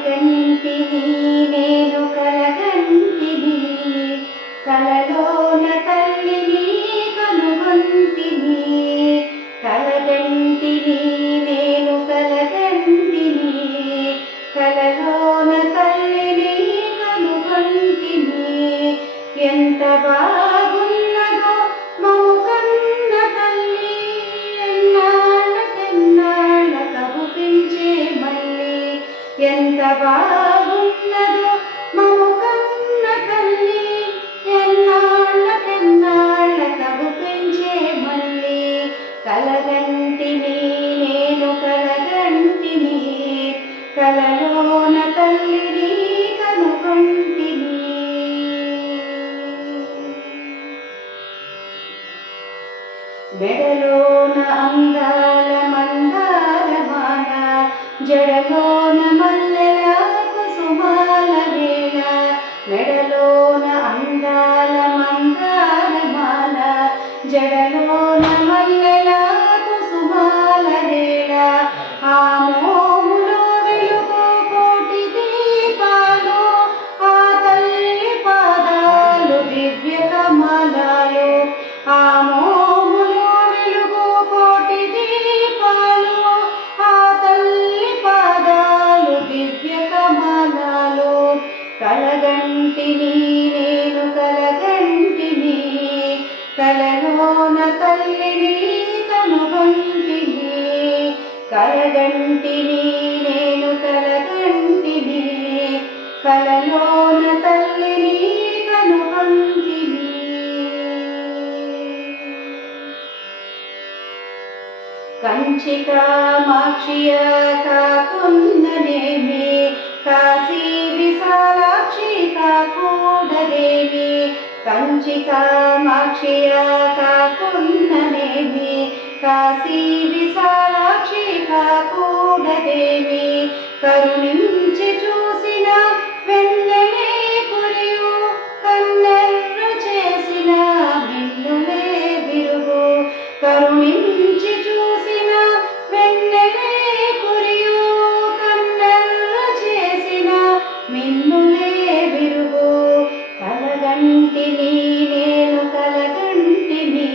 కలగంటిని నేను కలగంటిని కలలోన తల్లిని కనుగొంటిని కలగంటిని నేను కలగంటిని కలలోన తల్లిని కనుగొంటిని ఎంత బాగున్నదో మము కన్న తల్లి ఎన్నాళ్ళకెన్నాళ్ళ కగుపించే మళ్ళీ ఎంత బాగున్నదో మము కన్న తల్లి ఎన్నాళ్ళకెన్నాళ్ళ కగుపించే మళ్ళీ కలగంటిని నేను కలగంటిని కలలోన తల్లిని కనుగొంటిని మెడలోన అందాల మందారమాల జడలోన మల్లెల కుసుమాల వేళ మెడలోన అందాల మందారమాల జడలోన మల్లెల కుసుమాల వేళ ఆ మోములో వెలుగు కోటి దీపాలు ఆ తల్లి పాదాలు దివ్య కమలాలు ఆ మోములో వెలుగు కోటి దీపాలు ఆ తల్లి పాదాలు దివ్య కమలాలు కలగంటిని నేను కలగంటిని కలలోన తల్లిని కనుగొంటిని కలగంటిని నేను కలగంటిని కలలోన తల్లిని కనుగొంటిని కంచి కామాక్షియ కాకున్ననేమి కాశీ విశాలాక్షి కాకూడదేమి కంచి కామాక్షియ కాకున్ననేమి కాశీ విశాలాక్షి కాకూడదేమి కరుణించి చూసిన వెన్నెలే కురియు కన్నెర్ర చేసిన మిన్నులే విరుగు కరుణించి చూసిన వెన్నెలే కురియు కన్నెర్ర చేసిన మిన్నులే విరుగు కలగంటిని నేను కలగంటిని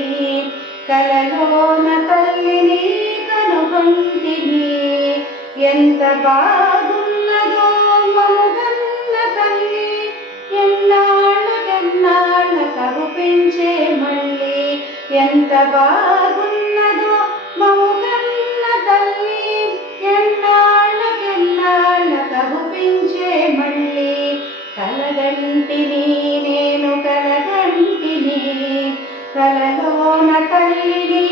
కలలోన తల్లిని కనుగొంటిని ఎంత బాగున్నదో మము కన్న తల్లి ఎన్నాళ్ళకెన్నాళ్ళ కగుపించే మళ్ళీ ఎంత బాగున్నదో మము కన్న తల్లి ఎన్నాళ్ళకెన్నాళ్ళ కగుపించే మళ్ళీ కలగంటిని నేను కలగంటిని కలలోన తల్లిని